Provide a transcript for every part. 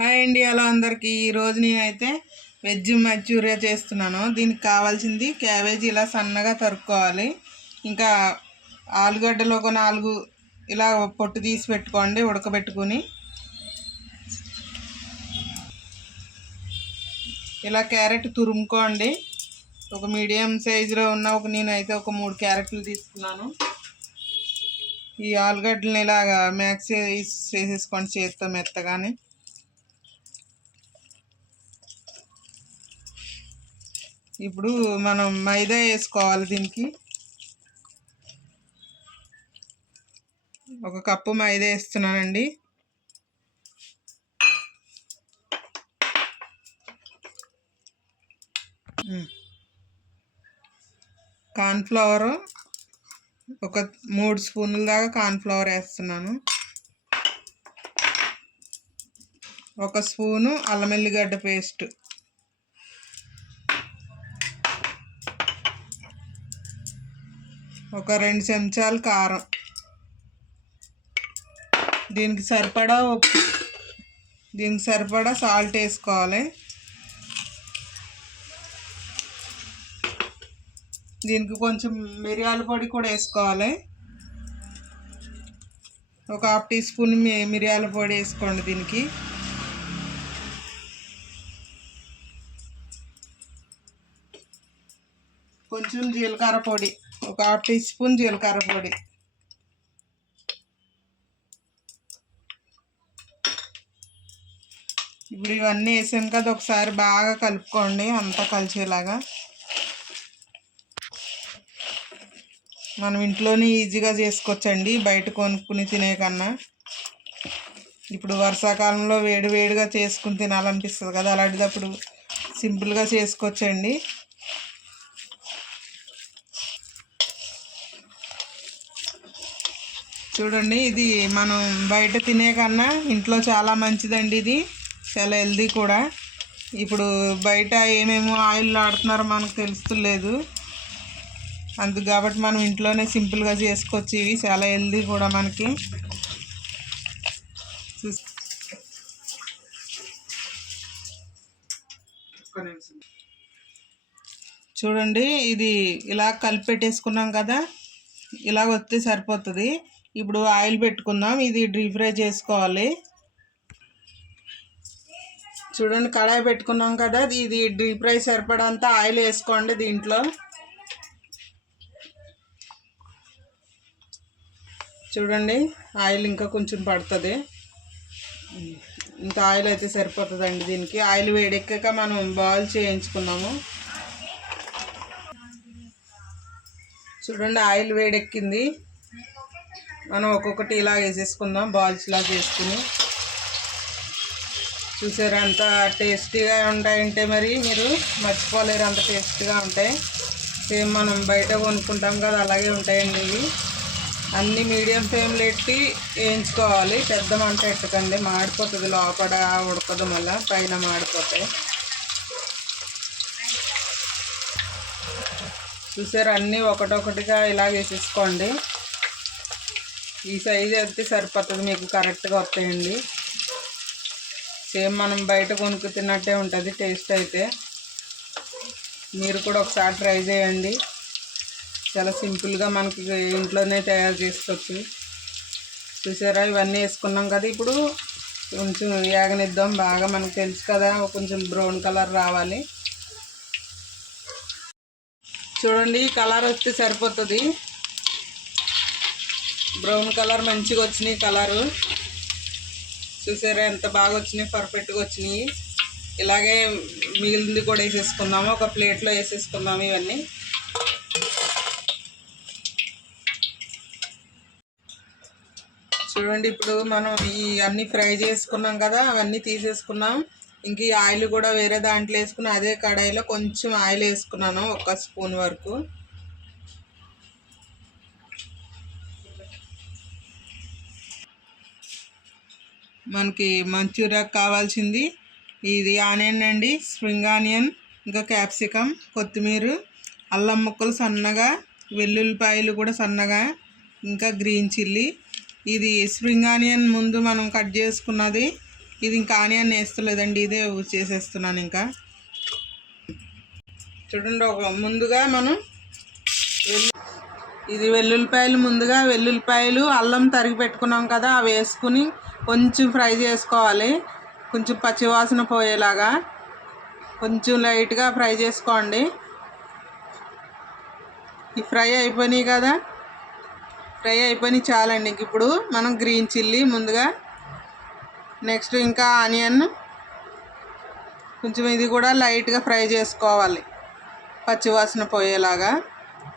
Hi అండి అలా అందరికీ. ఈరోజు నేనైతే వెజ్ మంచూరియా చేస్తున్నాను. దీనికి కావాల్సింది క్యాబేజీ ఇలా సన్నగా తరుక్కోవాలి. ఇంకా ఆలుగడ్డలు ఒక నాలుగు ఇలా పొట్టు తీసి పెట్టుకోండి ఉడకబెట్టుకుని. ఇలా క్యారెట్ తురుముకోండి. ఒక మీడియం సైజులో ఉన్న ఒక నేనైతే ఒక మూడు క్యారెట్లు తీసుకున్నాను. ఈ ఆలుగడ్డలని ఇలాగా మ్యాక్స్ చేసేసుకోండి చేత్తో మెత్తగానే. ఇప్పుడు మనం మైదా వేసుకోవాలి దీనికి. ఒక కప్పు మైదా వేస్తున్నానండి. కార్న్ఫ్లవర్ ఒక మూడు స్పూన్ల దాకా కార్న్ఫ్లవర్ వేస్తున్నాను. ఒక స్పూను అల్లం ఎల్లిగడ్డ పేస్ట్. ఒక రెండు చెంచాలు కారం. దీనికి సరిపడా ఉప్పు దీనికి సరిపడా సాల్ట్ వేసుకోవాలి. దీనికి కొంచెం మిరియాల పొడి కూడా వేసుకోవాలి. ఒక హాఫ్ టీ స్పూన్ మిరియాల పొడి వేసుకోండి దీనికి. కొంచెం జీలకర్ర పొడి. ఒక హాఫ్ టీ స్పూన్ జీలకర్ర పొడి. ఇప్పుడు ఇవన్నీ వేసాం కదా ఒకసారి బాగా కలుపుకోండి అంతా కలిసేలాగా. మనం ఇంట్లోనే ఈజీగా చేసుకోవచ్చండి బయట కొనుక్కుని తినే కన్నా. ఇప్పుడు వర్షాకాలంలో వేడి వేడిగా చేసుకుని తినాలనిపిస్తుంది కదా అలాంటిదప్పుడు సింపుల్గా చేసుకోవచ్చండి. చూడండి ఇది మనం బయట తినే కన్నా ఇంట్లో చాలా మంచిదండి ఇది. చాలా హెల్దీ కూడా. ఇప్పుడు బయట ఏమేమో ఆయిల్ ఆడుతున్నారో మనకు తెలుస్తలేదు. అందుకు కాబట్టి మనం ఇంట్లోనే సింపుల్గా చేసుకోవచ్చు ఇవి. చాలా హెల్దీ కూడా మనకి. చూడండి ఇది ఇలా కలిపి పెట్టేసుకున్నాం కదా. ఇలా వస్తే సరిపోతుంది. ఇప్పుడు ఆయిల్ పెట్టుకుందాం. ఇది డీప్ ఫ్రై చేసుకోవాలి. చూడండి కడాయి పెట్టుకున్నాం కదా. ఇది డీప్ ఫ్రై సరిపడంత ఆయిల్ వేసుకోండి దీంట్లో. చూడండి ఆయిల్ ఇంకా కొంచెం పడుతుంది. ఇంత ఆయిల్ అయితే సరిపోతుందండి దీనికి. ఆయిల్ వేడెక్కాక మనం బాయిల్ చేయించుకున్నాము చూడండి ఆయిల్ వేడెక్కింది. మనం ఒక్కొక్కటి ఇలా వేసేసుకుందాం బాల్స్లా చేసుకుని. చూసారు అంత టేస్టీగా ఉంటాయంటే మరి మీరు మర్చిపోలేరు అంత టేస్టీగా ఉంటాయి. సేమ్ మనం బయట కొనుక్కుంటాం కదా అలాగే ఉంటాయండి ఇవి. అన్ని మీడియం ఫ్లేమ్లో పెట్టి వేయించుకోవాలి. పెద్ద మంట ఎట్టకండి మాడిపోతుంది లోపల ఉడకదు మళ్ళీ పైన మాడిపోతాయి. చూసారు అన్నీ ఒకటొకటిగా ఇలా వేసేసుకోండి. ఈ సైజ్ అయితే సరిపోతుంది మీకు కరెక్ట్గా వస్తాయండి. సేమ్ మనం బయట కొనుక్కు తిన్నట్టే ఉంటుంది టేస్ట్ అయితే. మీరు కూడా ఒకసారి ట్రై చేయండి. చాలా సింపుల్గా మనకి ఇంట్లోనే తయారు చేసుకోవచ్చు. చూసారా? ఇవన్నీ వేసుకున్నాం కదా ఇప్పుడు కొంచెం ఏగనిద్దాం బాగా మనకు తెలుసు కదా కొంచెం బ్రౌన్ కలర్ రావాలి. చూడండి కలర్ వస్తే సరిపోతుంది. బ్రౌన్ కలర్ మంచిగా వచ్చినాయి కలరు. చూసారా ఎంత బాగా వచ్చినాయి పర్ఫెక్ట్గా వచ్చినాయి. ఇలాగే మిగిలింది కూడా వేసేసుకుందాము ఒక ప్లేట్లో వేసేసుకుందాము ఇవన్నీ. చూడండి ఇప్పుడు మనం ఈ అన్నీ ఫ్రై చేసుకున్నాం కదా అవన్నీ తీసేసుకున్నాం. ఇంక ఈ ఆయిల్ కూడా వేరే దాంట్లో వేసుకుని అదే కడాయిలో కొంచెం ఆయిల్ వేసుకున్నాను ఒక స్పూన్ వరకు. మనకి మంచూరియా కావాల్సింది. ఇది ఆనియన్ అండి స్ప్రింగ్ ఆనియన్ ఇంకా క్యాప్సికమ్ కొత్తిమీర అల్లం ముక్కలు సన్నగా వెల్లుల్లిపాయలు కూడా సన్నగా ఇంకా గ్రీన్ చిల్లీ. ఇది స్ప్రింగ్ ఆనియన్ ముందు మనం కట్ చేసుకున్నది. ఇది ఇంకా ఆనియన్ వేస్తలేదండి ఇదే చేసేస్తున్నాను ఇంకా. చూడండి ఒక ముందుగా మనం ఇది వెల్లుల్లిపాయలు ముందుగా వెల్లుల్లిపాయలు అల్లం తరిగి పెట్టుకున్నాం కదా అవి వేసుకుని కొంచెం ఫ్రై చేసుకోవాలి. కొంచెం పచ్చివాసన పోయేలాగా కొంచెం లైట్గా ఫ్రై చేసుకోండి. ఈ ఫ్రై అయిపోయినాయి కదా? ఫ్రై అయిపోయినాయి చాలండి. ఇంక ఇప్పుడు మనం గ్రీన్ చిల్లీ ముందుగా నెక్స్ట్ ఇంకా ఆనియన్ కొంచెం ఇది కూడా లైట్గా ఫ్రై చేసుకోవాలి. పచ్చివాసన పోయేలాగా.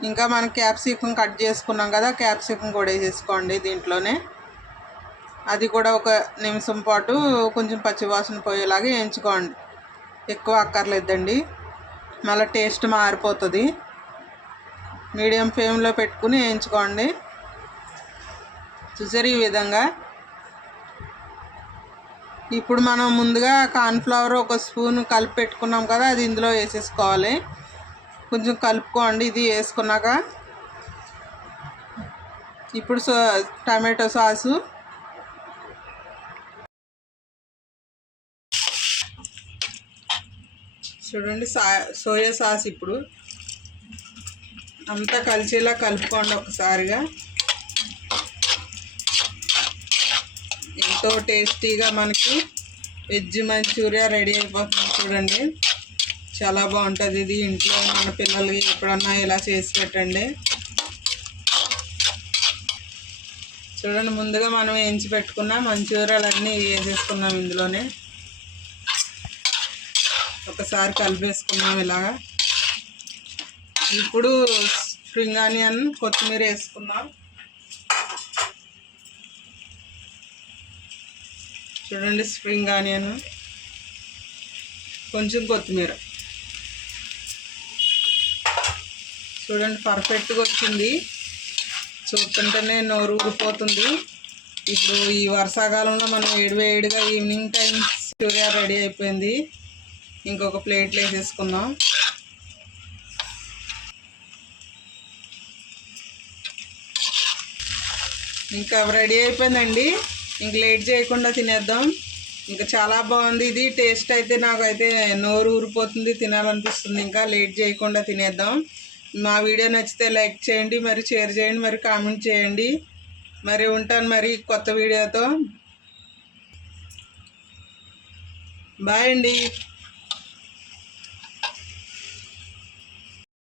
ఇంకా మనం క్యాప్సికం కట్ చేసుకున్నాం కదా క్యాప్సికం కూడా వేసేసుకోండి దీంట్లోనే. అది కూడా ఒక నిమిషం పాటు కొంచెం పచ్చివాసన పోయేలాగా వేయించుకోండి. ఎక్కువ అక్కర్లేదండి. మళ్ళీ టేస్ట్ మారిపోతుంది. మీడియం ఫ్లేమ్లో పెట్టుకుని వేయించుకోండి. చూసారు ఈ విధంగా? ఇప్పుడు మనం ముందుగా కార్న్ఫ్లవర్ ఒక స్పూన్ కలిపి పెట్టుకున్నాం కదా అది ఇందులో వేసేసుకోవాలి. కొంచెం కలుపుకోండి ఇది వేసుకున్నాక. ఇప్పుడు సో టమాటో సాసు. చూడండి సా సోయా సాస్ ఇప్పుడు. అంతా కలిసేలా కలుపుకోండి ఒకసారిగా. ఎంతో టేస్టీగా మనకి వెజ్ మంచూరియా రెడీ అయిపోతుంది చూడండి. చాలా బాగుంటుంది ఇది ఇంట్లో మన పిల్లలకి ఎప్పుడన్నా ఇలా చేసి పెట్టండి. చూడండి ముందుగా మనం వేయించి పెట్టుకున్న మంచూరియాలన్నీ వేసేసుకున్నాం ఇందులోనే. ఒకసారి కలిపేసుకున్నాం ఇలాగా. ఇప్పుడు స్ప్రింగ్ ఆనియన్ కొత్తిమీర వేసుకున్నాం చూడండి స్ప్రింగ్ ఆనియన్. కొంచెం కొత్తిమీర. చూడండి పర్ఫెక్ట్గా వచ్చింది. చూస్తుంటేనే నోరు ఊరిపోతుంది. ఇప్పుడు ఈ వర్షాకాలంలో మనం ఏడు వేడిగా ఈవినింగ్ టైం సూర్య రెడీ అయిపోయింది. ఇంకొక ప్లేట్లో వేసేసుకుందాం. ఇంకా రెడీ అయిపోయిందండి. ఇంక లేట్ చేయకుండా తినేద్దాం. ఇంకా చాలా బాగుంది ఇది. టేస్ట్ అయితే నాకైతే నోరు ఊరిపోతుంది తినాలనిపిస్తుంది. ఇంకా లేట్ చేయకుండా తినేద్దాం. మా వీడియో నచ్చితే లైక్ చేయండి మరి షేర్ చేయండి మరి కామెంట్ చేయండి. మరి ఉంటాను మరి కొత్త వీడియోతో. బాయ్ అండి.